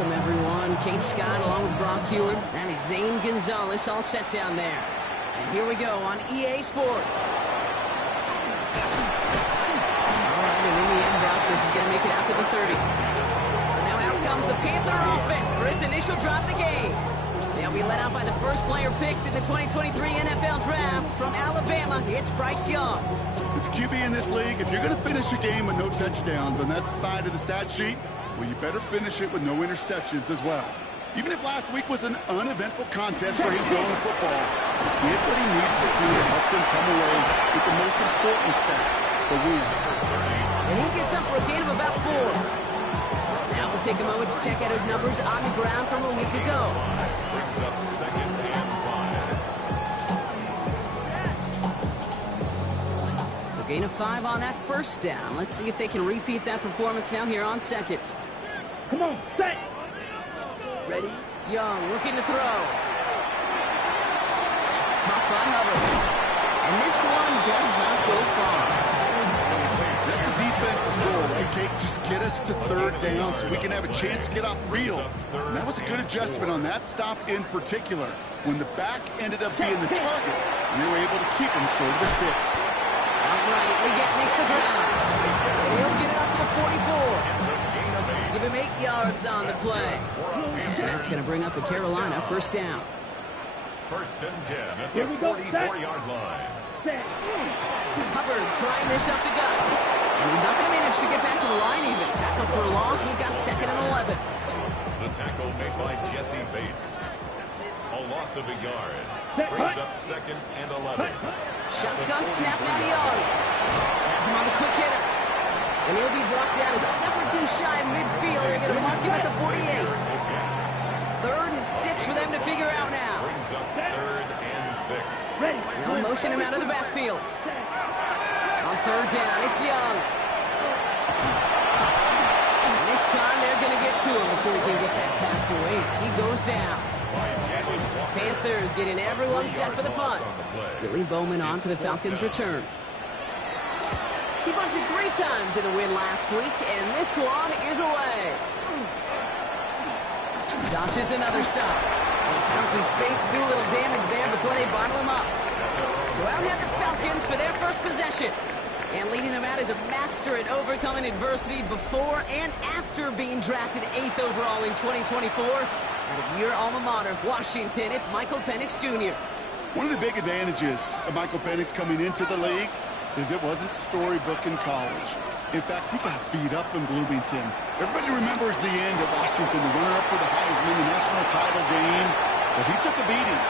Welcome, everyone. Kate Scott along with Brock Hewer. That is Zane Gonzalez all set down there. And here we go on EA Sports. All right, and in the end, Brock, this is going to make it out to the 30. And now out comes the Panther offense for its initial drive of the game. They'll be led out by the first player picked in the 2023 NFL Draft from Alabama. It's Bryce Young. As a QB in this league, if you're going to finish a game with no touchdowns on that side of the stat sheet, well, you better finish it with no interceptions as well. Even if last week was an uneventful contest for him going football, he did what he needed to do to help them come away with the most important stat, the win. And he gets up for a gain of about 4. Now we'll take a moment to check out his numbers on the ground from a week ago. Brings up 2nd and 5. So gain of 5 on that first down. Let's see if they can repeat that performance now here on second. Come on, set. Ready? Young looking to throw. It's caught by Hubbard. And this one does not go far. That's a defense's goal, right, Kate? Just get us to 3rd down so we can have a chance to get off the reel. And that was a good adjustment on that stop in particular. When the back ended up being the target, we were able to keep him short of the sticks. All right, we get next to ground. And he'll get it up to the 44. Give him 8 yards on the play. And that's going to bring up a Carolina first down. 1st and 10 at the 44-yard line. Hubbard trying this up the gut. And he's not going to manage to get back to the line even. Tackle for a loss. We've got 2nd and 11. The tackle made by Jesse Bates. A loss of a yard. Brings up 2nd and 11. Shotgun snap now to Young. Has him on the quick hitter. And he'll be brought down a step or 2 shy of midfield. They're going to mark him at the 48. 3rd and 6 for them to figure out now. Brings up 3rd and 6. They'll motion him out of the backfield. On 3rd down, it's Young. And this time they're going to get to him before he can get that pass away as he goes down. Panthers getting everyone set for the punt. Billy Bowman on for the Falcons return. He bunted 3 times in the win last week, and this one is away. Dodges another stop. And found some space to do a little damage there before they bottle him up. So out have the Falcons for their first possession. And leading them out is a master at overcoming adversity before and after being drafted 8th overall in 2024. Out of your alma mater, Washington, it's Michael Penix Jr. One of the big advantages of Michael Penix coming into the league is it wasn't storybook in college. In fact, he got beat up in Bloomington. Everybody remembers the end of Washington, the runner-up for the Heisman, the national title game. But he took a beating.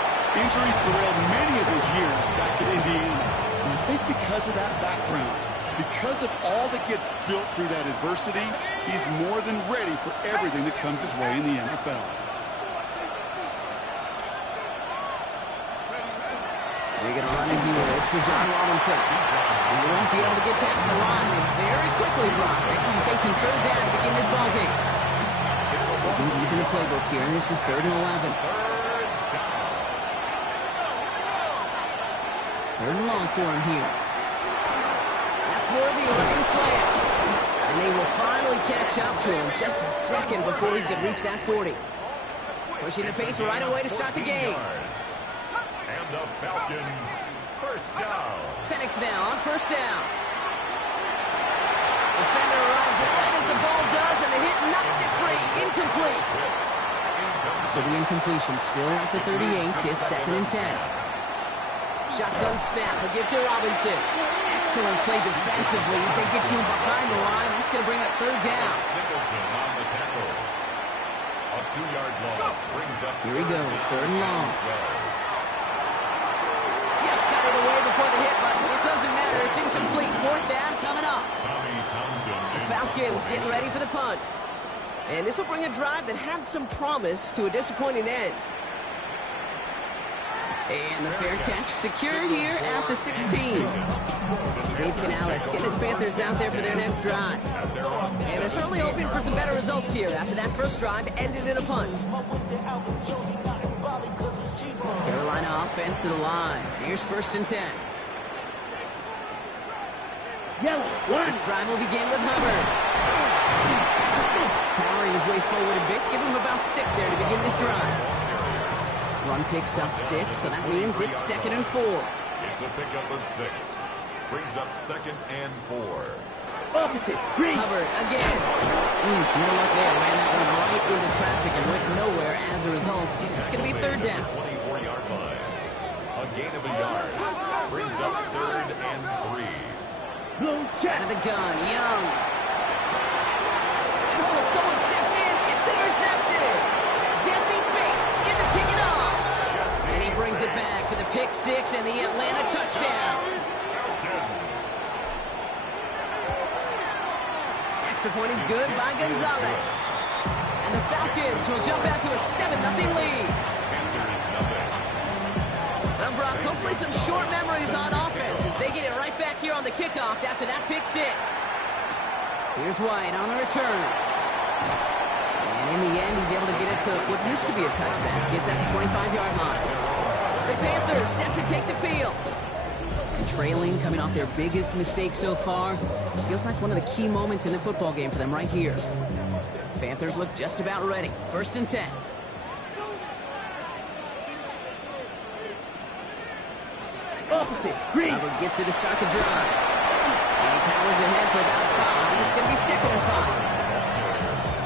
Injuries derailed many of his years back in Indiana. And I think because of that background, because of all that gets built through that adversity, he's more than ready for everything that comes his way in the NFL. They're going to run in here. It's Bijan Robinson. He won't be able to get past the line. And very quickly, Brock, they will be facing 3rd down to begin this ballgame. Digging deep in the playbook here. This is 3rd and 11. 3rd and long for him here. That's Worthy running the slant. And they will finally catch up to him just a second before he could reach that 40. Pushing the pace right away to start the game. And the Falcons first down. Penix now on 1st down. Defender arrives right as the ball does, and the hit knocks it free. Incomplete. So the incompletion still at the 38. It's 2nd and 10. Shotgun snap. A give to Robinson. Excellent play defensively as they get to him behind the line. That's going to bring up 3rd down. Singleton on the tackle. A 2-yard loss brings up. Here he goes. 3rd and long. Just got it away before the hit, but it doesn't matter. It's incomplete. 4th down coming up. The Falcons getting ready for the punt. And this will bring a drive that had some promise to a disappointing end. And the fair catch secured here at the 16. Dave Canales getting his Panthers out there for their next drive. And they're certainly hoping for some better results here after that first drive ended in a punt. Carolina offense to the line. Here's 1st and 10. This drive will begin with Hubbard. Powering his way forward a bit. Give him about on 6 there to begin this drive. Run picks up 6, so that means it's 2nd and 4. It's a pickup of 6. Brings up 2nd and 4. Opposite. Green. Hubbard again. No luck there. Ran that one right into traffic and went nowhere as a result. It's going to be 3rd down. 24-yard line. A gain of a yard. Brings up 3rd and 3. Blue check. Out of the gun, Young. And oh, someone stepped in. It's intercepted. Jesse Bates in to pick it off. And he brings it back for the pick 6 and the Atlanta touchdown. Extra point is good by Gonzalez. And the Falcons will jump out to a 7-0 lead. Well, Brock, hopefully some short memories on offense as they get it right back here on the kickoff after that pick 6. Here's White on the return. And in the end, he's able to get it to what used to be a touchback. Gets at the 25-yard line. The Panthers set to take the field. And trailing, coming off their biggest mistake so far. Feels like one of the key moments in the football game for them right here. Panthers look just about ready. 1st and 10. Opposite. Green. Hubbard gets it to start the drive. And he powers ahead for about 5. It's going to be 2nd and 5.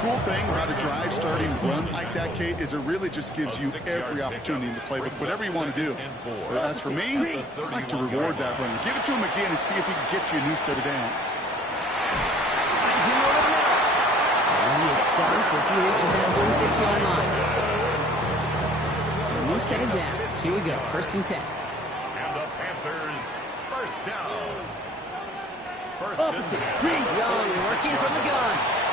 Cool thing about a drive starting run like that, Kate, is it really just gives you every opportunity to play with whatever you want to do. But as for me, I'd like to reward that run. Give it to him again and see if he can get you a new set of downs. Finds him over the middle. And he is stopped as he reaches that 46-yard line. So a new set of downs. Here we go. 1st and 10. And the Panthers, 1st down. 1st and 10. Young working from the gun.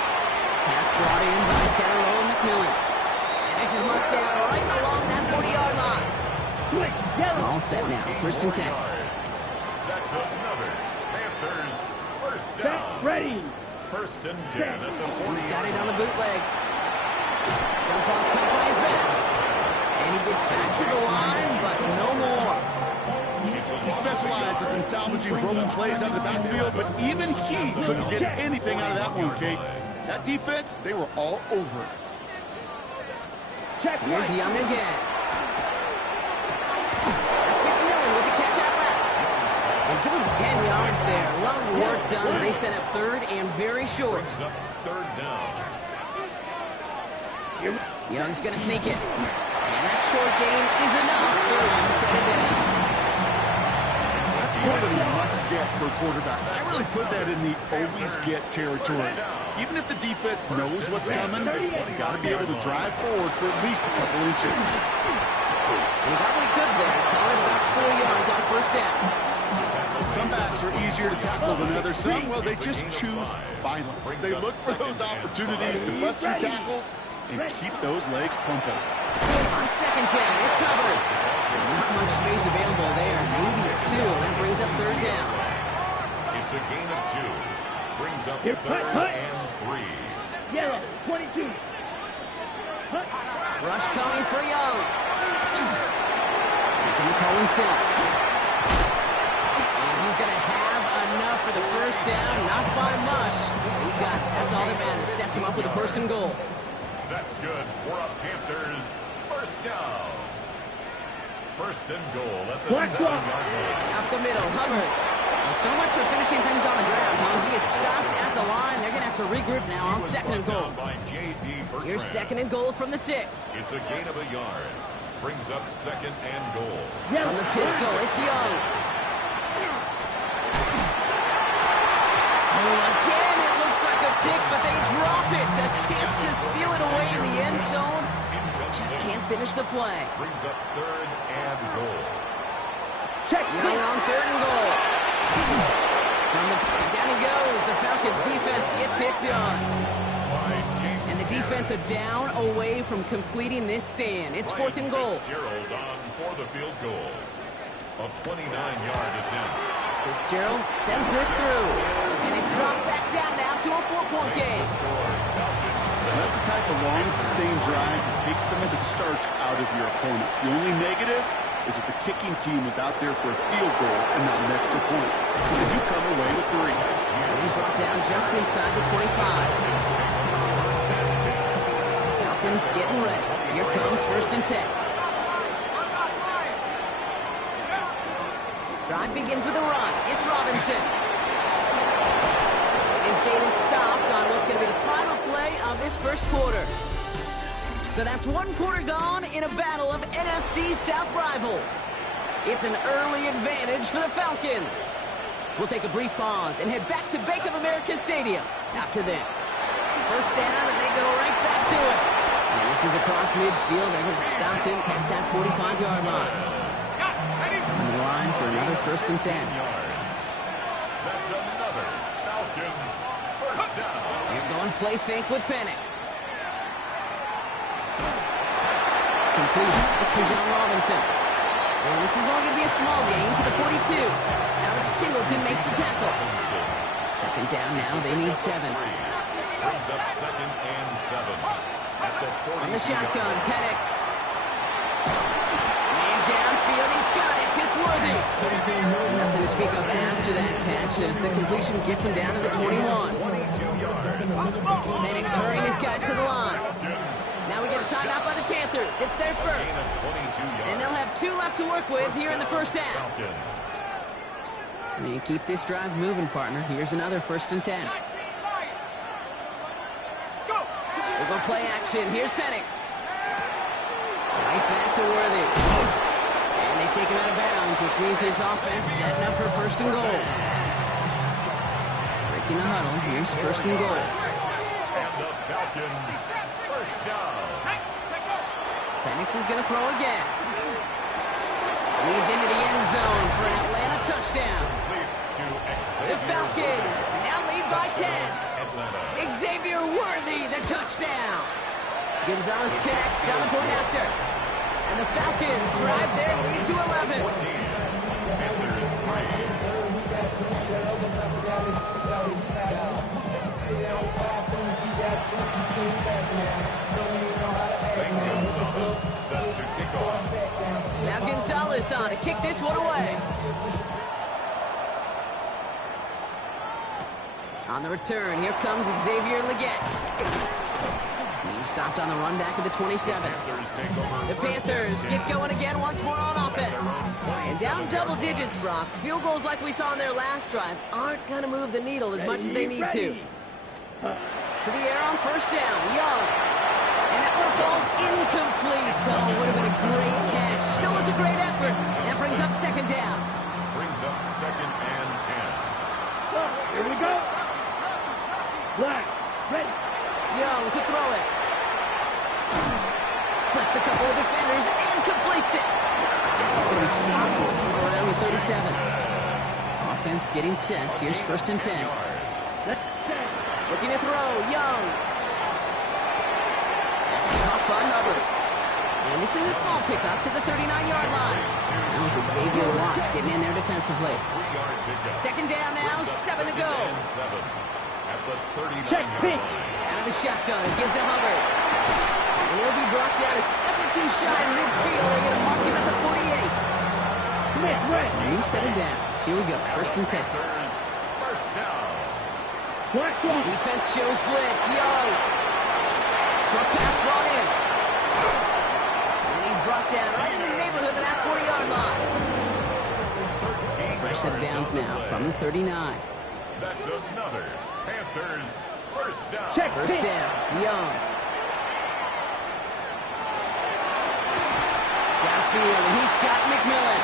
Pass brought in by Terrell McMillan. And this is marked down right along that 40-yard line. All set now. 1st and 10. That's another Panthers 1st down. Ready. 1st and 10 at the 40. He's got it on the bootleg. Jump off cut by his back. And he gets back to the line, but no more. He specializes in salvaging broken plays out of the backfield, but even he couldn't get anything out of that one, Kate. That defense, they were all over it. Here's Young again. That's McMillan with the catch out left. And give him 10 yards there. A lot of work done as they set up 3rd and very short. Brings up 3rd down. Young's going to sneak it. And that short gain is enough for him to set it down. That's more than a must-get for a quarterback. I really put that in the always-get territory. Even if the defense knows what's coming, you got to be able to drive forward for at least a couple inches. And he got what he could there. Call it about 4 yards on 1st down. Some backs are easier to tackle than others. Some, well, they just choose violence. They look for those opportunities to bust through tackles and keep those legs pumping. On 2nd down, it's Hubbard. Not much space available there. Maybe 2. That brings up 3rd down. It's a gain of 2. Brings up 3rd and 3. Yellow. 22. Rush coming for Young. Can he call himself? And he's going to have enough for the 1st down. Not by much. He's got it. That's all that matters. Sets him up with a 1st and goal. That's good for a Panthers 1st down. 1st and goal at the 7-yard line. Up the middle, Hubbard. Well, so much for finishing things on the ground, huh? He is stopped at the line. They're going to have to regroup now on 2nd and goal. Here's 2nd and goal from the 6. It's a gain of a yard. Brings up 2nd and goal. On the pistol, it's Young. Oh, again, it looks like a pick, but they drop it. A chance to steal it away in the end zone. Just can't finish the play. Brings up 3rd and goal. Young on 3rd and goal. Down he goes. The Falcons defense gets hit on. And the defense are down away from completing this stand. It's 4th and goal. Fitzgerald on for the field goal. A 29-yard attempt. Fitzgerald sends this through. And it's dropped back down now to a 4-point game. That's the type of long, sustained drive that takes some of the starch out of your opponent. The only negative is that the kicking team was out there for a field goal and not an extra point. So they do come away with 3. He's brought down just inside the 25. Falcons Falcons getting ready. Here comes 1st and 10. Drive begins with a run. It's Robinson. His gate is stopped on what's going to be the final play of this first quarter. So that's 1 quarter gone in a battle of NFC South rivals. It's an early advantage for the Falcons. We'll take a brief pause and head back to Bank of America Stadium after this. First down, and they go right back to it. And this is across midfield. They're going to stop him at that 45-yard line. Coming to the line for another 1st and 10. That's another Falcons first down. You're going play fake with Penix. Complete. It's Bijan Robinson. And this is only going to be a small gain to the 42. Alex Singleton makes the tackle. Second down now. They need 7. Brings up 2nd and 7. At the 40. On the shotgun, Penix. Man downfield. He's got it. It's Worthy. Nothing to speak of after that catch as the completion gets him down to the 21. Penix hurrying his guys to the line. Now we get a timeout by the Panthers. It's their first. And they'll have 2 left to work with here in the first half. And keep this drive moving, partner. Here's another 1st and 10. We'll go play action. Here's Penix. Right back to Worthy. And they take him out of bounds, which means his offense setting up for 1st and goal. Breaking the huddle. Here's 1st and goal. And the Falcons first down. Penix is going to throw again. He's into the end zone for an Atlanta touchdown. The Falcons now lead by 10. Xavier Worthy, the touchdown. Gonzalez connects on the point after. And the Falcons drive their lead to 11. Set to kick off. Now Gonzalez on to kick this one away. On the return, here comes Xavier Leggett. He's stopped on the run back of the 27. The Panthers get going again once more on offense. And down double digits, Brock. Field goals like we saw in their last drive aren't going to move the needle as much as they need to. To the air on 1st down, Young. And that one falls incomplete. Oh, would have been a great catch. Still was a great effort. That brings up 2nd down. Brings up 2nd and 10. So, here we go. Black, ready. Young to throw it. Splits a couple of defenders and completes it. He's going to be stopped around the 37. Offense getting set. Here's 1st and 10. Looking to throw. Young. Caught by Hubbard. And this is a small pickup to the 39-yard line. That was Xavier Watts getting in there defensively. 2nd down now, 7 to go. Check pitch. Out of the shotgun, give to Hubbard. And he'll be brought down a step or 2 shy midfield. They're going to mark him at the 48. Smith, right. New set of downs. Here we go, 1st and 10. First down. Black one. Defense shows blitz. Young. Short pass brought in. And he's brought down right in the neighborhood of that 40-yard line. Fresh set of downs now from the 39. That's another Panthers first down. Check 1st pitch. down. Young. Downfield, and he's got McMillan.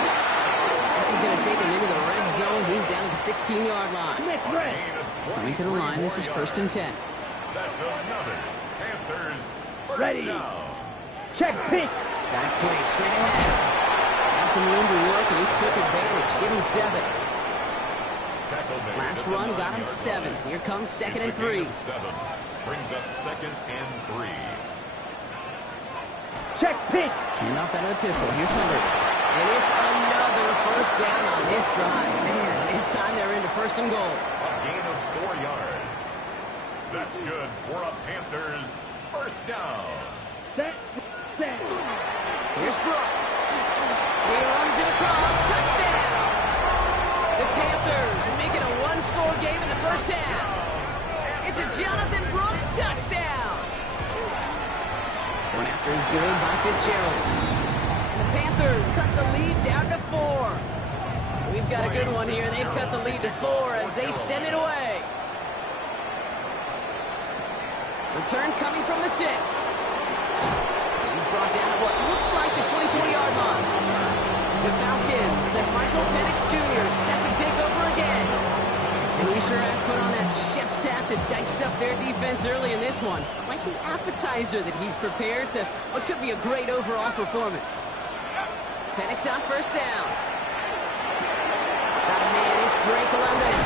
This is going to take him into the red zone. He's down at the 16-yard line. Smith, ready. Coming to the line, this is 1st and 10. That's another Panthers first Ready. down. Check pitch. Got it placed straight ahead. Had some room to work, and he took advantage. Give him 7. Last run got him 7. Here comes 2nd and 3. 7. Brings up 2nd and 3. Check pitch. And off out of the pistol. Here's Hubbard. And it's another 1st down on this drive. Man, this time they're into 1st and goal. A gain of 4 yards. That's good for a Panthers first down. Set. Here's Brooks. He runs it across. Touchdown! The Panthers make it a 1-score game in the first half. It's a Jonathan Brooks touchdown. Pressure is good by Fitzgerald. And the Panthers cut the lead down to 4. We've got a good one here. They've cut the lead to 4 as they send it away. Return coming from the 6. He's brought down at what looks like the 24-yard line. The Falcons and Michael Penix Jr. set to take over again. And he sure has put on that chef's hat to dice up their defense early in this one. Quite the appetizer that he's prepared to what could be a great overall performance. Penix on first down. Got a man, it's Drake London.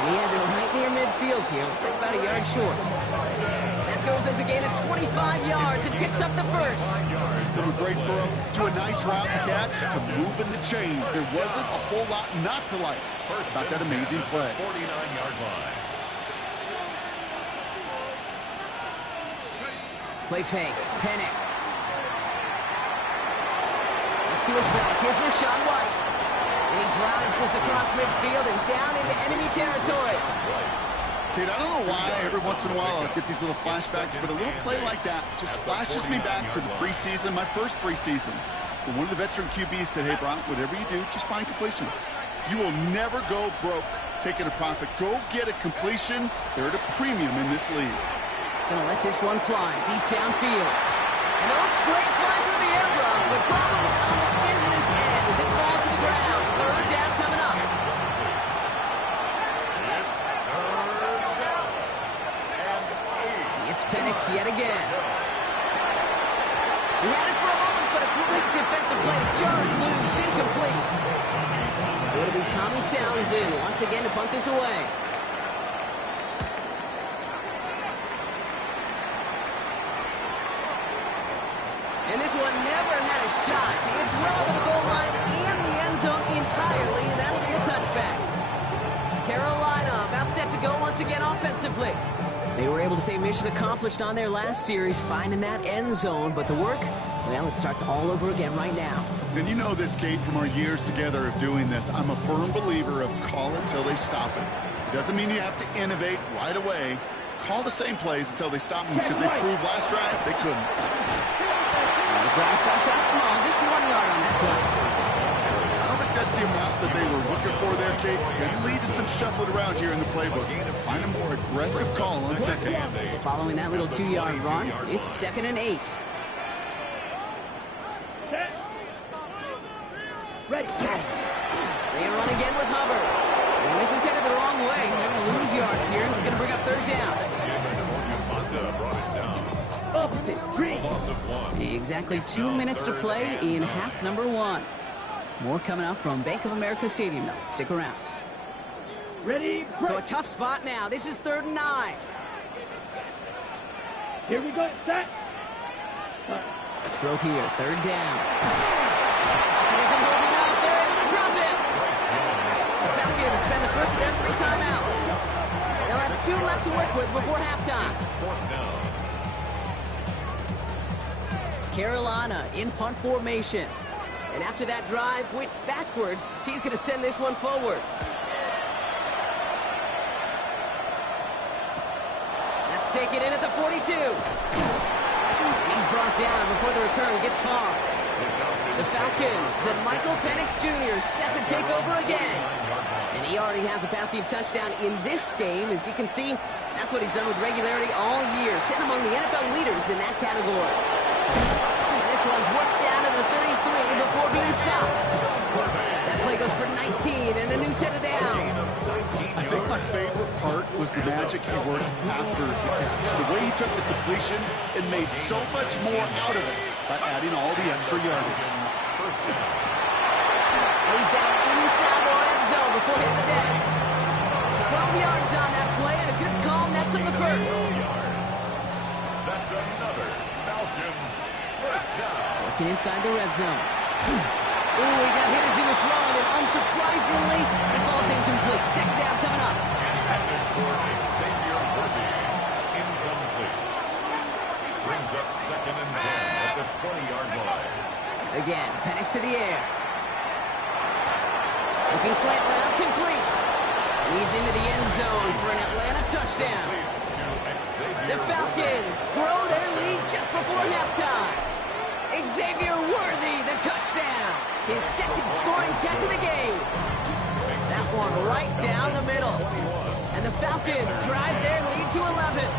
And he has it right near midfield here. Looks like about a yard short. That goes as a gain of 25 yards and picks up the first. From a great throw to a nice route and catch to moving the chains. There wasn't a whole lot not to like. Not that amazing play. 49-yard line. Play fake. Penix. Let's see what's back. Here's Rashawn White. And he drives this across midfield and down into enemy territory. Kate, I don't know why every once in a while I'll get these little flashbacks, but a little play like that just flashes me back to the preseason, my first preseason. When one of the veteran QBs said, hey, Brian, whatever you do, just find completions. You will never go broke taking a profit. Go get a completion. They're at a premium in this league. Gonna let this one fly deep downfield. And it looks great flying through the air, bro. The problem is on the business end as it falls to the ground. Third down coming up. It's Penix yet again. He had it for a moment, but a great defensive play to jar it loose, incomplete. So it'll be Tommy Townsend once again to punt this away. And this one never had a shot. It's well over the goal line and the end zone entirely, and that'll be a touchback. Carolina about set to go once again offensively. They were able to say mission accomplished on their last series, finding that end zone, but the work, well, it starts all over again right now. And you know this, Kate, from our years together of doing this. I'm a firm believer of call it till they stop it. It doesn't mean you have to innovate right away. Call the same plays until they stop them, because they proved last drive they couldn't. The drive starts out small, just 1 yard on that play. I don't think that's the amount that they were looking for there, Kate. It leads to some shuffling around here in the playbook. Find a more aggressive call on second. Following that little 2-yard run, it's 2nd and 8. Ready. They run again with Hubbard. And this is headed the wrong way. They're going to lose yards here, and it's going to bring up third down. Exactly 2 minutes to play in half number 1. More coming up from Bank of America Stadium, though. Stick around. Ready. So a tough spot now. This is 3rd and 9. Here we go. Set. Throw here, 3rd down. It isn't holding up. They're able to drop it. The Falcons spend the first of their 3 timeouts. They'll have 2 left to work with before halftime. Carolina in punt formation. And after that drive went backwards, she's going to send this one forward. Let's take it in at the 42. He's brought down before the return gets far. The Falcons and Michael Penix Jr. set to take over again. And he already has a passing touchdown in this game. As you can see, that's what he's done with regularity all year, sitting among the NFL leaders in that category. And this one's worked down to the 33 before being stopped. That play goes for 19 and a new set of downs. I think my favorite part was the magic he worked after the catch. The way he took the completion and made so much more out of it by adding all the extra yardage. He's down inside the red zone before hitting the deck. 12 yards on that play and a good call nets him the first. That's another Falcons first down. Working inside the red zone. Ooh, he got hit as he was throwing it. Unsurprisingly, it falls incomplete. 2nd down coming up. Intended for Xavier Worthy. Incomplete. Brings up 2nd and 10 at the 20-yard line. Again, Penix to the air. Looking slant route, complete. He's into the end zone for an Atlanta touchdown. The Falcons grow their lead just before before halftime. Xavier Worthy, the touchdown. His second scoring catch of the game. That one right down the middle. And the Falcons drive their lead to 11.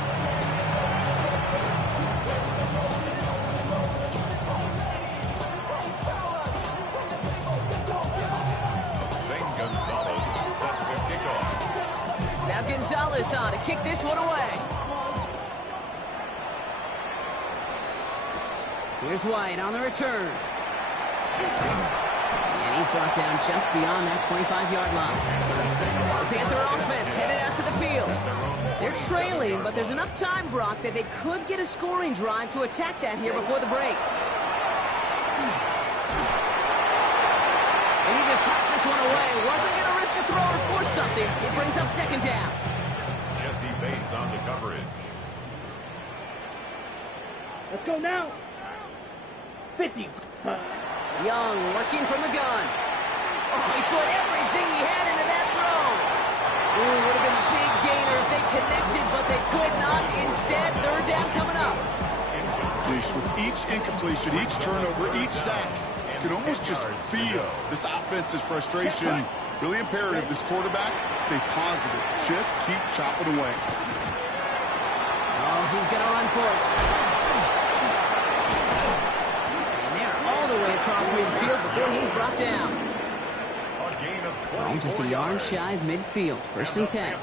Now Gonzalez on to kick this one away. Here's White on the return. And he's brought down just beyond that 25-yard line. Panther offense headed out to the field. They're trailing, but there's enough time, Brock, that they could get a scoring drive to attack that here before the break. And he just hucks this one away. Wasn't going to risk a throw or force something. It brings up second down. Jesse Bates on the coverage. Let's go now. 50. Young working from the gun. Oh, he put everything he had into that throw. Ooh, would have been a big gainer if they connected, but they could not. Instead, third down coming up. With each incompletion, each turnover, each sack, you can almost just feel this offense's frustration. Really imperative, this quarterback, stay positive. Just keep chopping away. Oh, he's going to run for it. And they're all the way across midfield before he's brought down. Oh, just a yard shy of midfield. First and 10.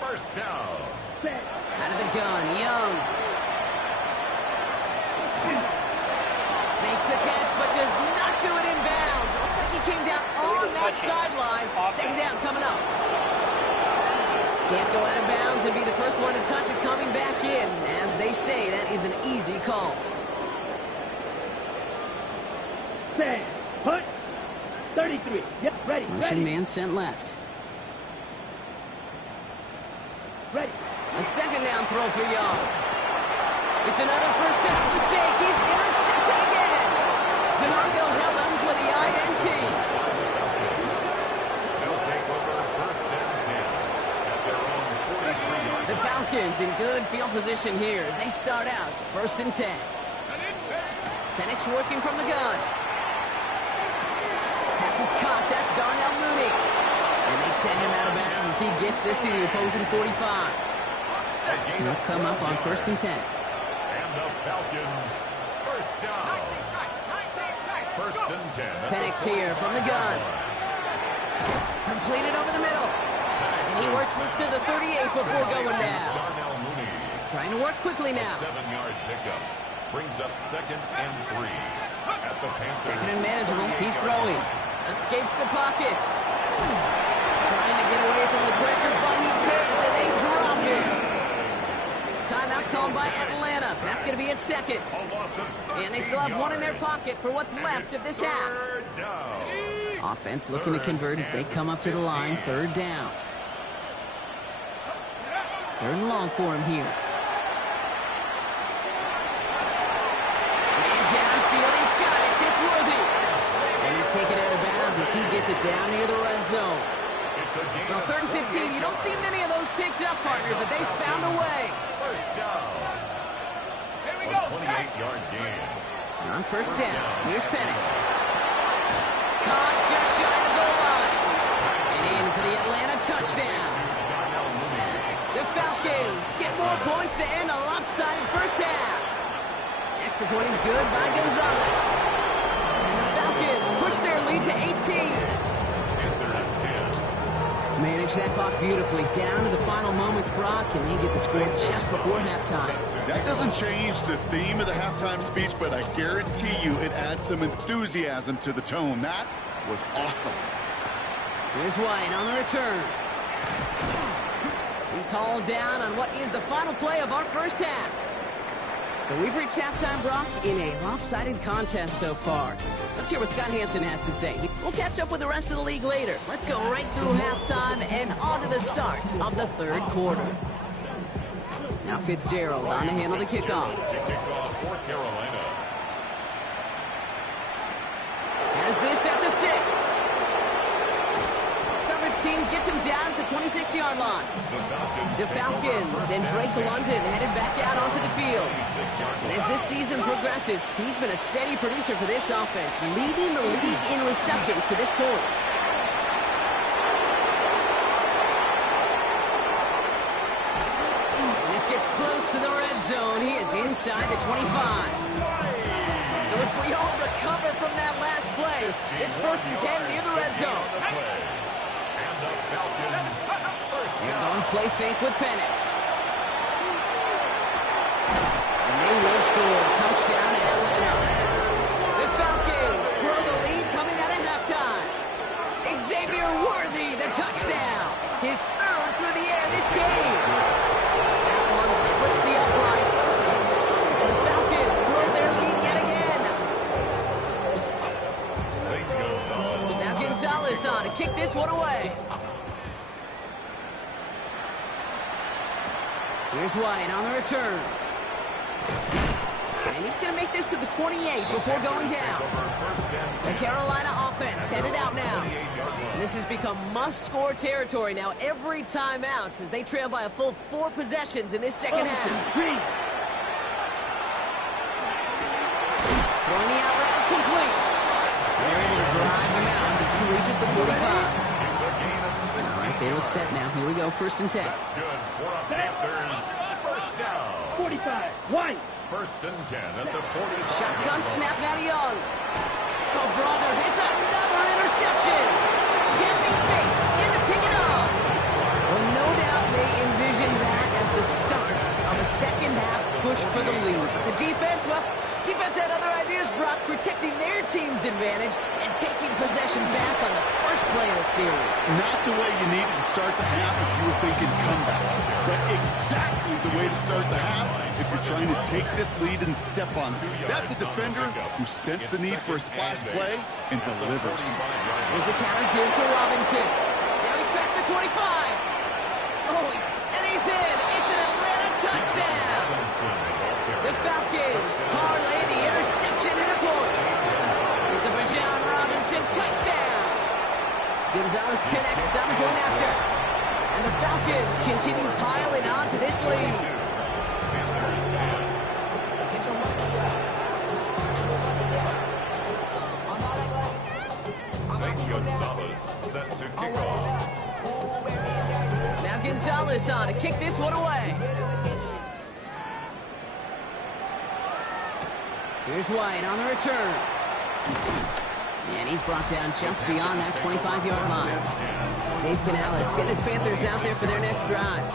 First down. Out of the gun, Young. Makes the catch, but does not do it in bounds. It looks like he came down on that sideline. Second down coming up. Can't go out of bounds and be the first one to touch it coming back in. As they say, that is an easy call. 10. Punt. 33. Yep, ready. Motion man sent left. Ready. A second down throw for Young. It's another first down mistake. He's intercepted again. DeMarco Hellams with the INT. They'll take over first and 10 at their own 43-yard. The Falcons in good field position here as they start out first and 10. Penix working from the gun. Pass is caught. That's Darnell Mooney. And they send him out of bounds as he gets this to the opposing 45. He'll come up on first and 10. And the Falcons, first down. First and 10. Penix here from the gun. Completed over the middle. And he works this to the 38 before going down. Darnell Mooney. Trying to work quickly now. 7-yard pickup brings up second and 3 at the Panthers. Second and manageable. He's throwing. Escapes the pocket. Trying to get away from the pressure, but he can't, and they drop him. Timeout called by Atlanta. That's going to be at second. And they still have one in their pocket for what's left of this half. Offense looking to convert as they come up to the line. Third down. Third and long for him here. Man downfield, he's got it. It's Worthy. And he's taken out of bounds as he gets it down near the red zone. Well, third and 15, you don't see many of those picked up, partner, but they found a way. First down. Here we go. 28-yard gain. On first down, here's Penix. Caught just shy of the goal line. And in for the Atlanta touchdown. The Falcons get more points to end a lopsided first half. Extra point is good by Gonzalez. And the Falcons push their lead to 18. Manage that clock beautifully down to the final moments, Brock, and they get the score just before halftime. That doesn't change the theme of the halftime speech, but I guarantee you it adds some enthusiasm to the tone. That was awesome. Here's White on the return. He's hauled down on what is the final play of our first half. So we've reached halftime, Brock, in a lopsided contest so far. Let's hear what Scott Hansen has to say. We'll catch up with the rest of the league later. Let's go right through halftime and on to the start of the third quarter. Now Fitzgerald on to handle the kickoff. For Carolina. Has this at the 6. Coverage team gets him down at the 26-yard line. The Falcons and Drake London headed back out onto the field. And as As this season progresses, he's been a steady producer for this offense, leading the league in receptions to this point. And this gets close to the red zone. He is inside the 25. So as we all recover from that last play, it's 1st and 10 near the red zone. They're going play fake with Penix. And they will score. Touchdown Atlanta. The Falcons grow the lead coming out of halftime. Xavier Worthy, the touchdown. His 3rd through the air this game. That one splits the uprights. And the Falcons grow their lead yet again. Now Gonzalez on to kick this one away. Here's White on the return. And he's going to make this to the 28 before going down. The Carolina offense headed out now. And this has become must-score territory now every time out as they trail by a full 4 possessions in this second half. Throwing the out route complete. They're able to drive him out as he reaches the 45. All right, they look set now. Here we go, 1st and 10. That's good for a Panthers first down. 45, White. 1st and 10 at the 45. Shotgun snap now to Young. Oh, brother, it's another interception. Jesse Bates in to pick it up. Well, no doubt they envisioned that as the start of a second half push for the lead. But the defense, well, defense had other ideas, Brock, protecting their team's advantage and taking possession back on the first play of the series. Not the way you needed to start the half if you were thinking comeback, but exactly the way to start the half if you're trying to take this lead and step on it. That's a defender who sensed the need for a splash play and delivers. There's a counter give to Robinson. Now he's past the 25. Oh, and he's in. It's an Atlanta touchdown. The Falcons parlay the interception into points. It's a Bijan Robinson touchdown. Gonzalez connects on the point after. And the Falcons continue piling on to this lead. Gonzalez set to kick off. Now Gonzalez on to kick this one away. Here's White on the return. And he's brought down just beyond that 25-yard line. Dave Canales getting his Panthers out there for their next drive.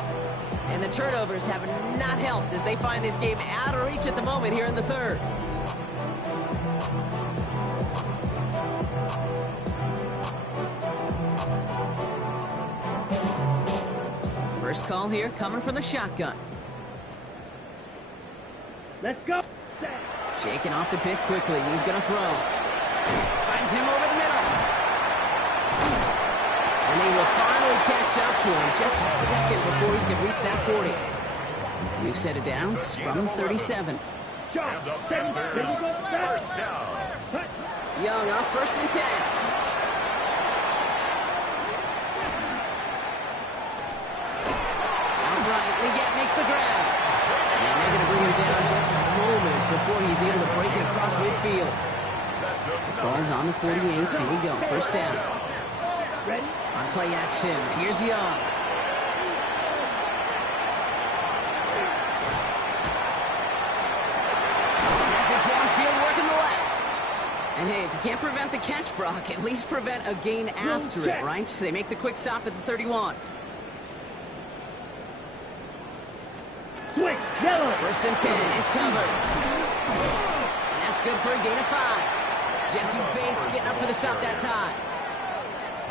And the turnovers have not helped as they find this game out of reach at the moment here in the 3rd. First call here coming from the shotgun. Let's go. Shaking off the pick quickly. He's going to throw. Finds him over the middle. And they will finally catch up to him just a second before he can reach that 40. New set of downs from 37. First down. Young up 1st and 10. Leggett makes the grab. And they're going to bring him down just a moment before he's able to break it across midfield. Ball's on the 48. Here we go. 1st down. On play action. Here's Young. Has it downfield working the left. And hey, if you can't prevent the catch, Brock, at least prevent a gain after it, right? They make the quick stop at the 31. Quick, yellow. 1st and 10, it's Hubbard. And that's good for a gain of 5. Jesse Bates getting up for the stop that time.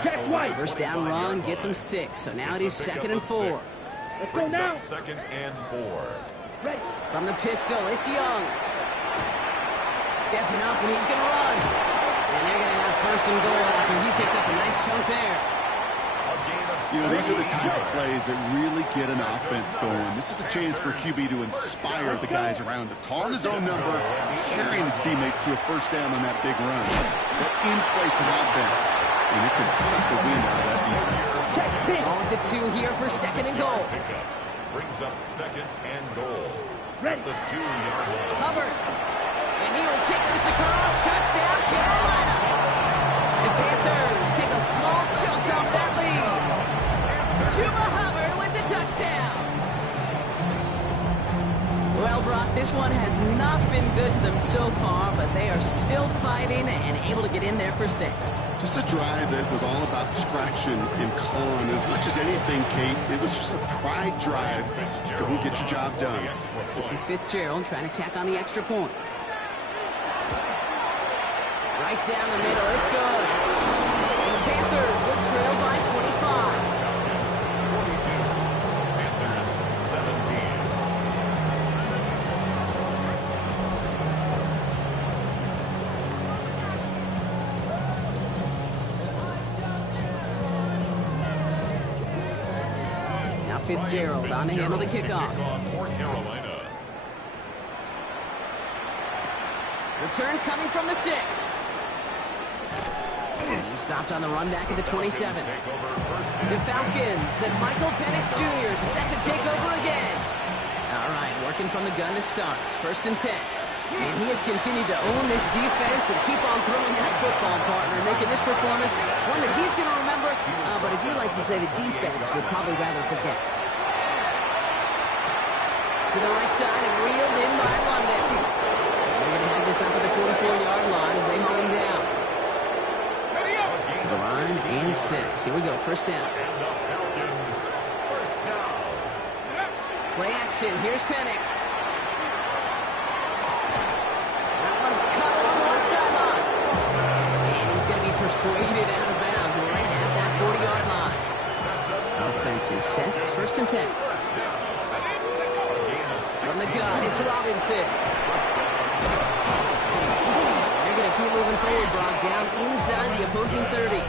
Check White. 1st down run gets him 6, so now it is 2nd and 4. Let's go now. 2nd and 4. Ready. From the pistol, it's Young. Stepping up, and he's going to run. And they're going to have 1st and goal after he picked up a nice chunk there. You know, these are the type of plays that really get an offense going. This is a chance for QB to inspire the guys around him. Calling his own number, carrying his teammates to a 1st down on that big run. That inflates an offense, and it can suck the wind out of that defense. Ball at the 2 here for 2nd and goal. Brings up 2nd and goal. Ready. The 2-yard line. Hubbard. And he will take this across. Touchdown, Carolina. The Panthers take a small chunk off that lead. Chuba Hubbard with the touchdown. Well, Brock, this one has not been good to them so far, but they are still fighting and able to get in there for 6. Just a drive that was all about distraction and con. As much as anything, Kate, it was just a pride drive. Go and get your job done. This is Fitzgerald trying to tack on the extra point. Right down the middle, it's good. And the Panthers will trail by 25. 42. Panthers 17. Now Fitzgerald on to handle the kickoff. For Carolina. Return coming from the 6. He stopped on the run back at the 27. The Falcons and Michael Penix Jr. set to take over again. All right, working from the gun to start. 1st and 10. And he has continued to own this defense and keep on throwing that football, partner, making this performance one that he's going to remember, but as you like to say, the defense would probably rather forget. To the right side and reeled in by London. They're going to have this up at the 44-yard line as they hold him down. To the line and set. Here we go, 1st down. And the Falcons, 1st down. Play action, here's Penix. That one's cut along one sideline. And he's going to be persuaded out of bounds right at that 40-yard line. Offense is set, 1st and 10. From the gun, it's Robinson. They're going to keep moving forward, Brock, down inside the opposing 30.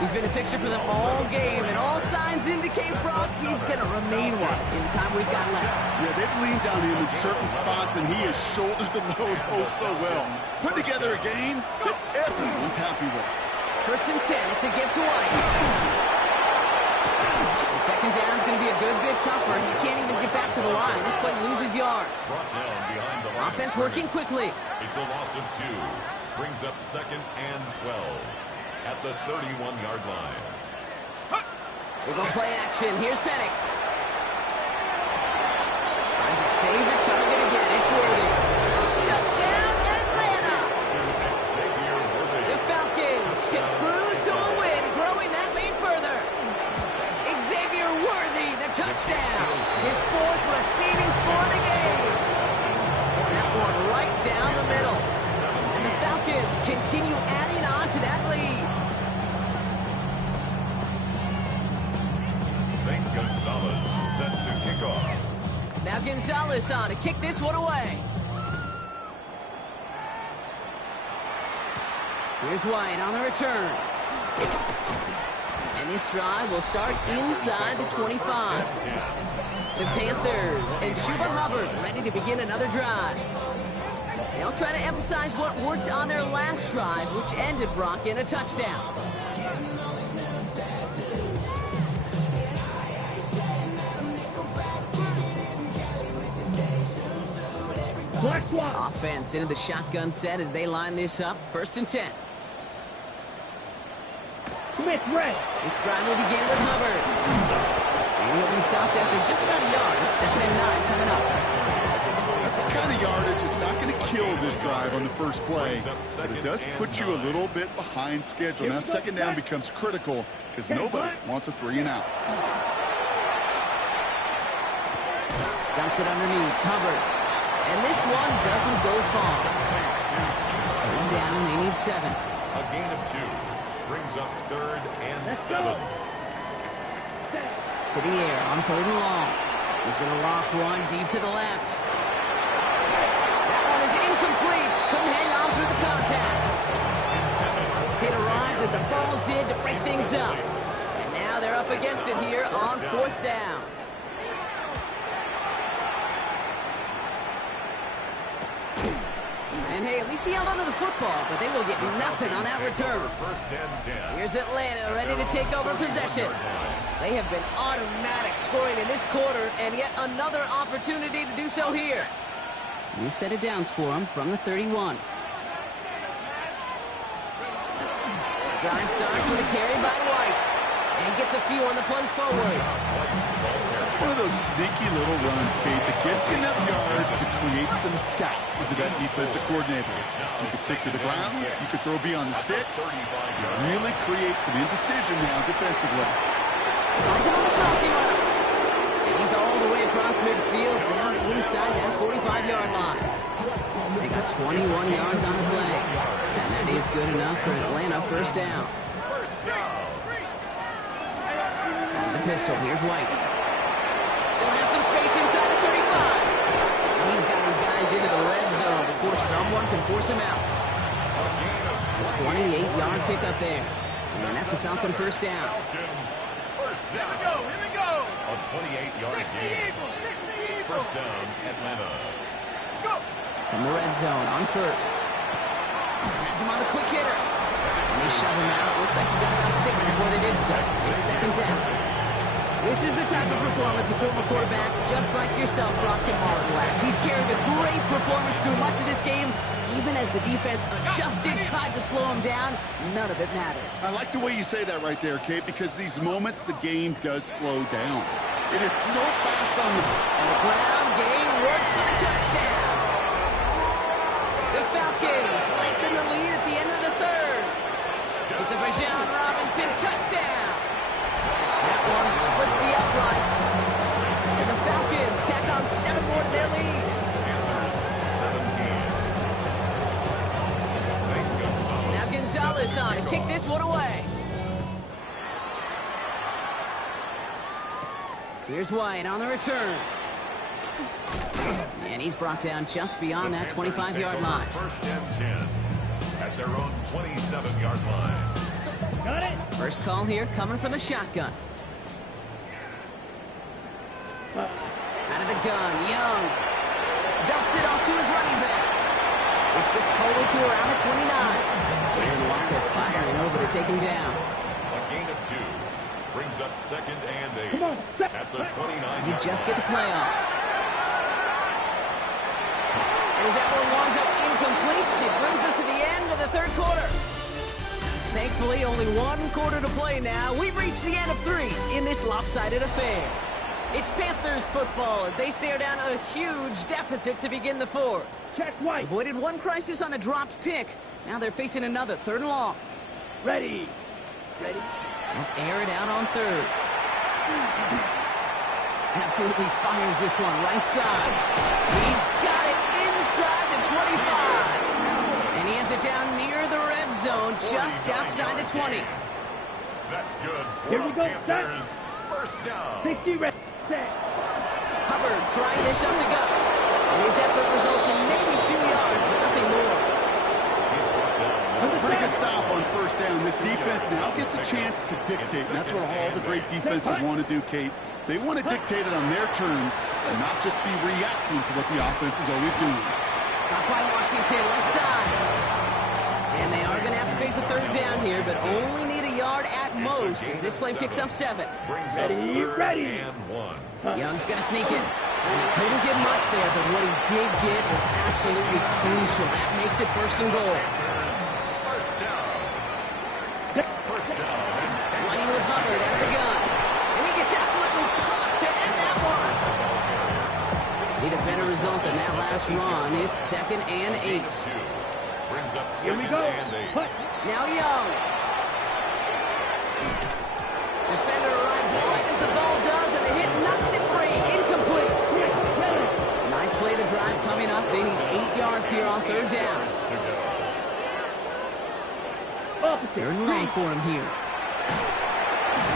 He's been a fixture for them all game, and all signs indicate, Brock, he's going to remain one in the time we've got left. Yeah, they've leaned on him in certain spots, and he has shouldered the load oh so well. Put together a game that everyone's happy with. 1st and 10, it's a give to White. And 2nd down is going to be a good bit tougher. He can't even get back to the line. This play loses yards. Brought down behind the line. Offense working quickly. It's a loss of 2. Brings up 2nd and 12 at the 31-yard line. They go play action. Here's Penix. Finds his favorite target again. It's Worthy. Touchdown, Atlanta! The Falcons can cruise to a win, growing that lead further. Xavier Worthy, the touchdown. His 4th receiving score of the game. That one right down the middle. And the Falcons continue adding on to that lead. St. Gonzalez set to kick off. Now Gonzalez on to kick this one away. Here's White on the return. And this drive will start inside the 25. The Panthers and Chuba Hubbard ready to begin another drive. They'll try to emphasize what worked on their last drive, which ended, Brock, in a touchdown. Offense into the shotgun set as they line this up. 1st and 10. Smith ready. This drive will begin with Hubbard. And he'll be stopped after just about a yard. 2nd and 9 coming up. That's the kind of yardage. It's not going to kill this drive on the first play, but it does put you a little bit behind schedule. Now 2nd down becomes critical because nobody wants a 3 and out. Dumps it underneath. Hubbard. And this one doesn't go far. Down, they need 7. A gain of 2. Brings up 3rd and 7. To the air on 3rd and long. He's going to loft one deep to the left. That one is incomplete. Couldn't hang on through the contact. It arrived as the ball did to break things up. And now they're up against it here on 4th down. And hey, at least he held onto the football, but they will get nothing on that return. First and 10. Here's Atlanta ready to take over possession. They have been automatic scoring in this quarter, and yet another opportunity to do so here. New set of downs for them from the 31. Drive starts with a carry by White. And he gets a few on the plunge forward. That's one of those sneaky little runs, Kate, that gives you enough yard to create some doubt into that defensive coordinator. You can stick to the ground, you can throw beyond the sticks. You really create some indecision now defensively. Finds him on the crossing route. And he's all the way across midfield down inside that 45-yard line. They got 21 yards on the play. And that is good enough for Atlanta first down. The pistol, here's White. Still has some space inside the 35. He's got his guys into the red zone before someone can force him out. A 28-yard pickup there. And that's a Falcon first down. Here we go. A 28-yard gain. First down, Atlanta. From the red zone on first. Has him on the quick hitter. And they shove him out. Looks like he got about 6 before they did so. It's second down. This is the type of performance a former quarterback, just like yourself, Brock, can marvel at. He's carried a great performance through much of this game. Even as the defense adjusted, tried to slow him down, none of it mattered. I like the way you say that right there, Kate, because these moments the game does slow down. It is so fast on the ground game works for the touchdown. The Falcons lengthen the lead at the end of the third. It's a Bijan Robinson touchdown. That one splits the uprights. And the Falcons tack on 7 more to their lead. Now Gonzalez on to kick this one away. Here's White on the return. And he's brought down just beyond that 25-yard line. First and 10 at their own 27-yard line. Got it. First call here coming from the shotgun. Out of the gun, Young dumps it off to his running back. This gets forward to around the 29. Jalen Walker firing over to take him down. A gain of 2 brings up second and 8 at the 29. You just get the play off. And as that one winds up incomplete, it brings us to the end of the third quarter. Thankfully, only 1 quarter to play now. We've reached the end of 3 in this lopsided affair. It's Panthers football as they stare down a huge deficit to begin the 4th. Check White. Avoided 1 crisis on a dropped pick. Now they're facing another 3rd and long. Ready. They'll air it out on 3rd. Absolutely fires this one right side. He's got it inside the 25. And he has it down near the red zone, just outside the 20. That's good. Here we go, Panthers. First down. 60 red. Hubbard trying this up the gut. And his effort results in maybe 2 yards, but nothing more. That's a pretty good stop on first down. This defense now gets a chance to dictate, and that's what all the great defenses want to do, Kate. They want to dictate it on their terms and not just be reacting to what the offense is always doing. Got by Washington, left side. And they are going to have to face a 3rd down here, but only need a yard at most as this play picks up 7. Ready. And 1. Young's going to sneak in. And he couldn't get much there, but what he did get was absolutely crucial. That makes it 1st and goal. First down. Running with Hubbard out of the gun. And he gets absolutely popped to end that one. Need a better result than that last run. It's 2nd and 8. Brings up Here we second go. and 8. Now Young. Defender arrives right as the ball does, and the hit knocks it free. Incomplete. 9th play of the drive coming up. They need 8 yards here on 3rd down. 3rd and long for him here.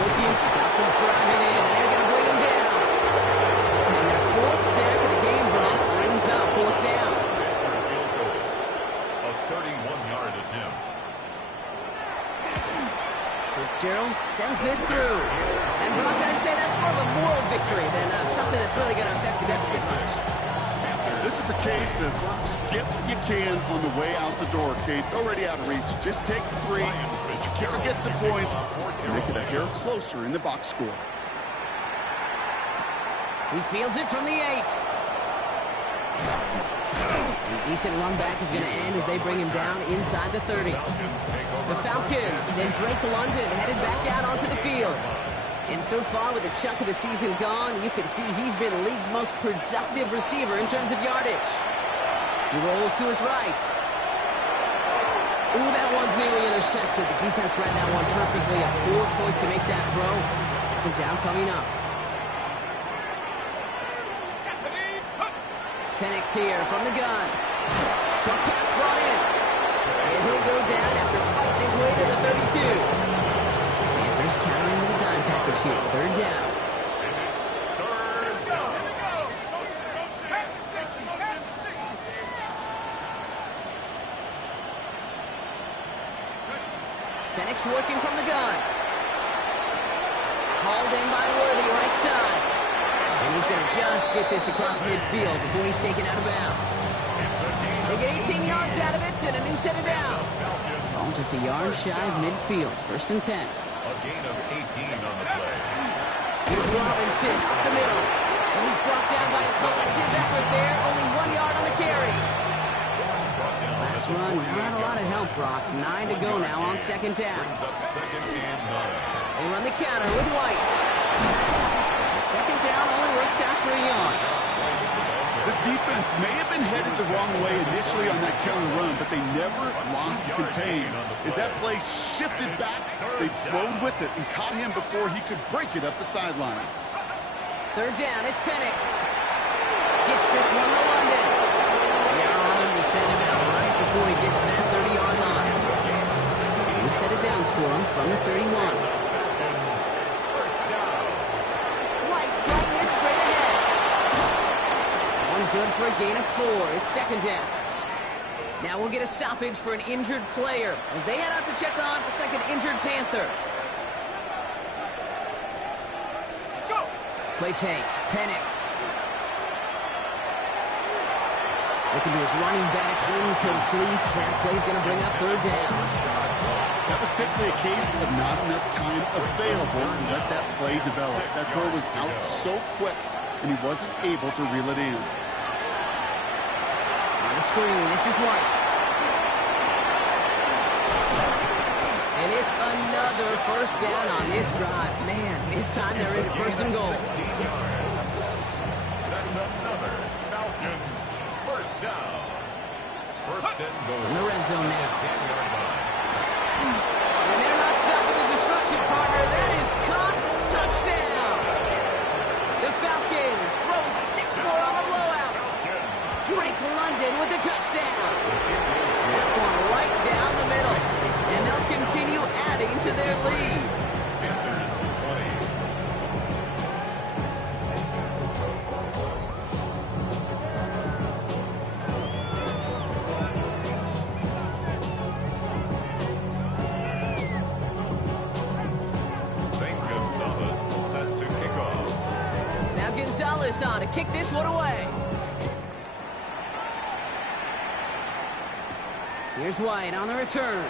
Looking, Falcons driving in, and they're going to bring him down. And their 4th sack of the game, Brock, brings up 4th down. A 31-yard attempt. Fitzgerald sends this through. And Brock, I'd say that's more of a moral victory than something that's really going to affect the deficit much. This this is a case of just get what you can on the way out the door, Kate. It's already out of reach. Just take the three. Let your kicker get some points and make it a hair closer in the box score. He fields it from the 8. A decent run back is going to end as they bring him down inside the 30. The Falcons and Drake London headed back out onto the field. And so far, with a chunk of the season gone, you can see he's been the league's most productive receiver in terms of yardage. He rolls to his right. Ooh, that one's nearly intercepted. The defense read that one perfectly. A poor choice to make that throw. Second down coming up. Penix here from the gun. Short pass brought in. And he'll go down after fighting his way to the 32. Panthers countering with a dime package here. Third down. Penix working from the gun. Hauled in by Worthy, right side. And he's going to just get this across midfield before he's taken out of bounds. They get 18 yards out of it and a new set of downs. Ball just a yard shy of midfield. First and 10. A gain of 18 on the play. Here's Robinson up the middle. And he's brought down by a collective effort there. Only 1 yard on the carry. Last run, not a lot of help, Brock. 9 to go now on second down. Second and 9. They run the counter with White. And second down only works out for a yard. This defense may have been headed the wrong way initially on that counter run, but they never lost contain. As that play shifted back, they flowed with it and caught him before he could break it up the sideline. Third down, it's Penix. Gets this one to London. They're on him to send him out right before he gets to that 30-yard line. New set of downs for him from the 31. White throwing this straight ahead. One good for a gain of 4. It's second down. Now we'll get a stoppage for an injured player as they head out to check on, looks like an injured Panther. Play fake, Penix. Looking to his running back, incomplete. That play's going to bring up third down. That was simply a case of not enough time available to let that play develop. That throw was out so quick, and he wasn't able to reel it in. On the screen, this is White. And it's another first down on this drive. Man, this time they're in first and goal. That's another Falcons first down. First and goal. In the red zone now. 10-yard line. And they're not stopping the destruction, partner. That is caught. Touchdown. The Falcons throw 6 more on the blowout. Drake London with the touchdown. That one right down the middle. And they'll continue adding to their lead. Panthers 20. St. Gonzalez set to kick off. Now Gonzalez on to kick this one away. Here's White on the return.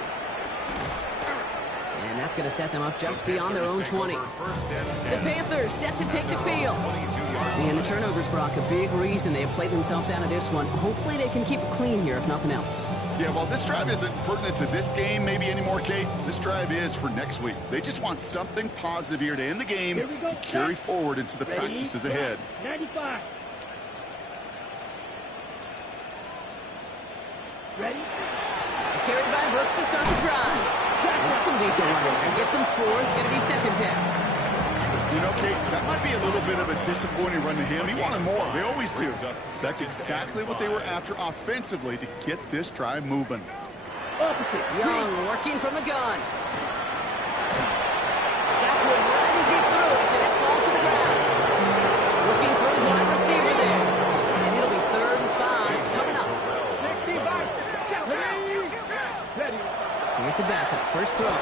And that's going to set them up just beyond their own 20. The Panthers set to take the field. And the turnovers, Brock, a big reason they have played themselves out of this one. Hopefully they can keep it clean here, if nothing else. Yeah, well, this drive isn't pertinent to this game maybe anymore, Kate. This drive is for next week. They just want something positive here to end the game and carry forward into the practices ahead. 95. Ready? Carried by Brooks to start the drive. That's some decent running there. Gets him 4. It's going to be second down. You know, Kate, that might be a little bit of a disappointing run to him. He wanted more. They always do. That's exactly what they were after offensively to get this drive moving. Young working from the gun. Got to it right as he threw it, and it falls to the ground. Looking for his wide receiver there. And it'll be 3rd and 5 coming up. Here's the backup. First throw.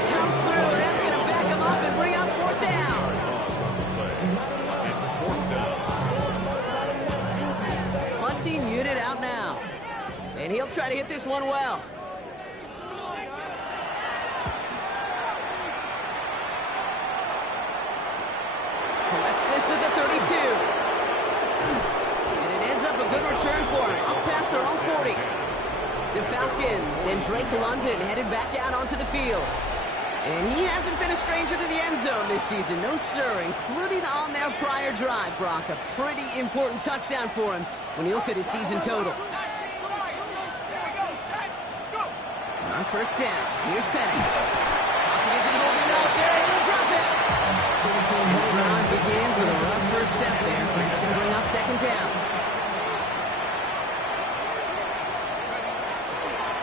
Comes through, and that's going to back him up and bring and he'll try to hit this one well. Collects this at the 32. And it ends up a good return for him, up past their own 40. The Falcons and Drake London headed back out onto the field. And he hasn't been a stranger to the end zone this season, no sir, including on their prior drive, Brock. A pretty important touchdown for him when you look at his season total. On first down, here's Penix. Pocket isn't holding up, they're able to drop it. The drive begins with a rough first step there, but it's going to bring up second down.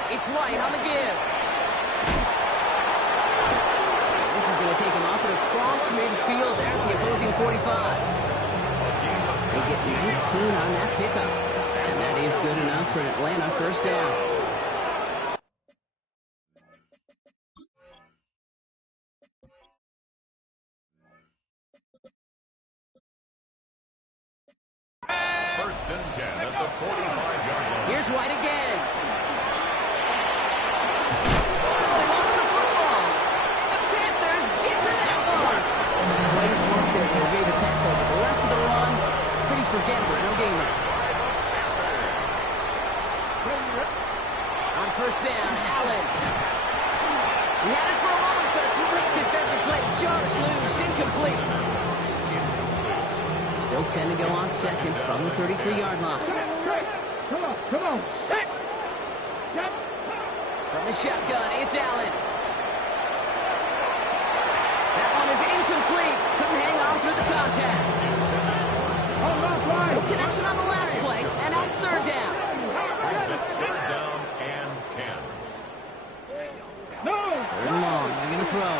It's White on the give. This is going to take him up and across midfield there at the opposing 45. They get 19 on that pickup, and that is good enough for an Atlanta first down. First and 10 at the 45-yard line. Here's White again. Oh, he lost the football. And the Panthers get to that one. Great work there to evade the tackle, but the rest of the run, pretty forgettable. No gain there. On first down, Allen. He had it for a moment, but a great defensive play. Jar it loose, incomplete. Still 10 to go on second from the 33-yard line. Come on. Set. Yep. From the shotgun, it's Allen. That one is incomplete. Couldn't hang on through the contact. No connection on the last play, and now it's third down. Third down and 10. No. Third and long, they're going to throw.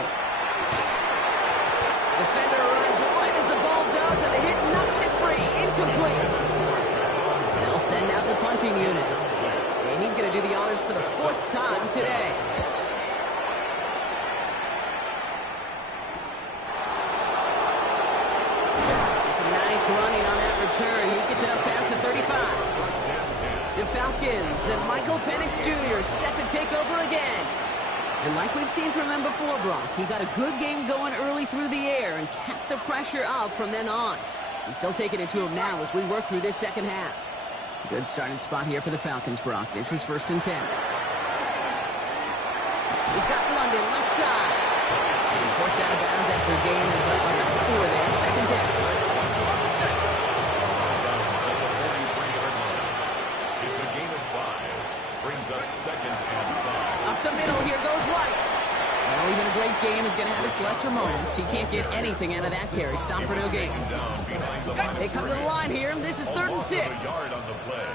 Defender runs right as the ball does, and the hit knocks it free. Incomplete. They'll send out the punting unit. And he's going to do the honors for the fourth time today. It's a nice running on that return. He gets it up past the 35. The Falcons and Michael Penix Jr. set to take over again. And like we've seen from him before, Brock, he got a good game going early through the air and kept the pressure up from then on. He's still taking it to him now as we work through this second half. Good starting spot here for the Falcons, Brock. This is first and 10. He's got London left side. He's forced out of bounds after a gain of about 4 there. Second down. It's a gain of 5. Brings up second and 5. Up the middle, here goes White. Well, even a great game is going to have its lesser moments. He can't get anything out of that carry. Stop for no gain. They come to the line here. This is third and 6. Yard on the play.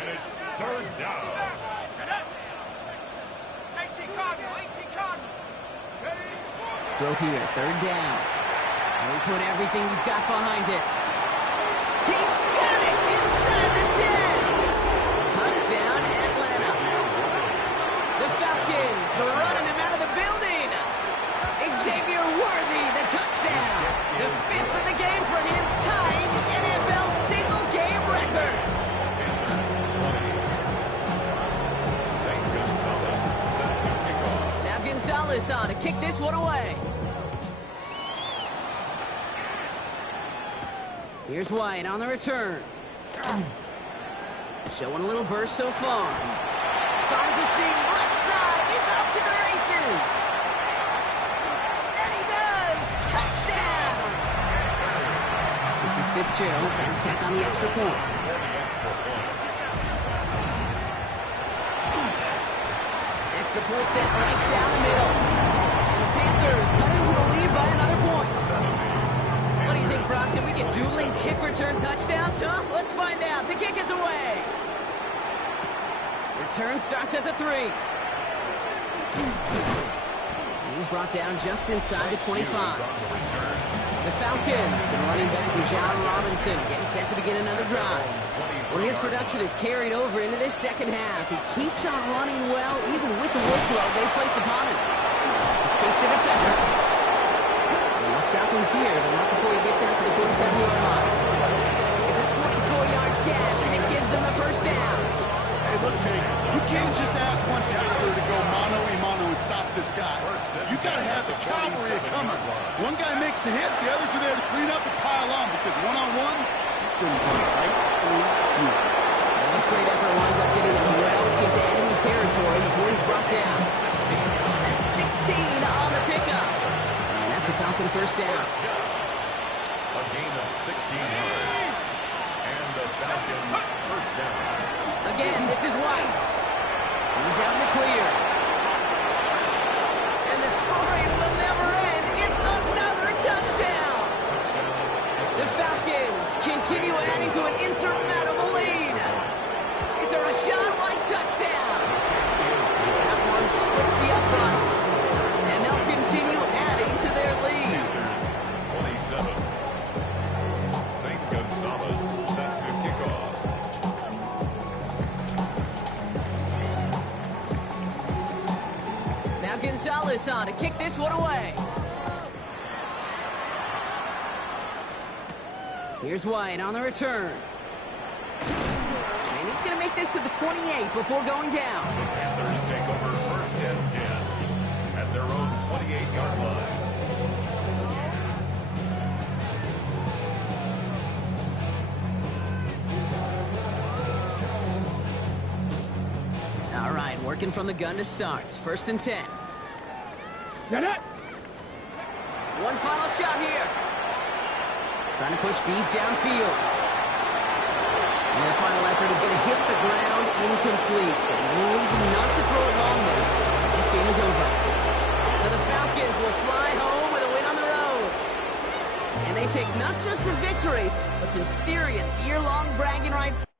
And it's third down. Throw here, third down. And we put everything he's got behind it. He's got it inside the 10. Touchdown, Atlanta. The Falcons are running them out of the building. Xavier Worthy, the touchdown. The 5th of the game for him, tying the NFL single-game record. Now Gonzalez on to kick this one away. Here's White on the return. Showing a little burst so far. Finds a seam, left side, he's off to the races. And he does! Touchdown! This is Fitzgerald trying to tack on the extra point. Extra point set right down the middle. And the Panthers cut into the lead by another point. What do you think, Brock? Can we get dueling kick return touchdowns, huh? Let's find out. The kick is away. Return starts at the 3. And he's brought down just inside the 25. The Falcons and running back Bijan Robinson getting set to begin another drive. Well, his production is carried over into this second half. He keeps on running well, even with the workload they placed upon him. Escapes a defender. And they'll stop him here, but not before he gets out to the 47-yard line. It's a 24-yard gash, and it gives them the first down. Hey, look, Kate, you can't just ask one tackler to go mano-a-mano and stop this guy. You got to have the cavalry coming. One guy makes a hit, the others are there to clean up and pile on, because one-on-one, he's going to go right through you. This great effort winds up getting him well into enemy territory before he's brought down. That's 16 on the pickup. And that's a Falcon first down. A gain of 16 yards. And the Falcon first down. Again, this is White. He's out in the clear. And the scoring will never end. It's another touchdown. The Falcons continue adding to an insurmountable lead. It's a Rashad White touchdown. That one splits the uprights. And they'll continue adding to their lead. 27. St. Gonzalez set to kick off. Now Gonzalez on to kick this one away. Here's White on the return. And he's going to make this to the 28 before going down. The Panthers take over first and 10 at their own 28-yard line. All right, working from the gun to start. First and 10. Get it. One final shot here. Trying to push deep downfield. And their final effort is going to hit the ground incomplete. But no reason not to throw it long there, as this game is over. So the Falcons will fly home with a win on the road. And they take not just a victory, but some serious year-long bragging rights.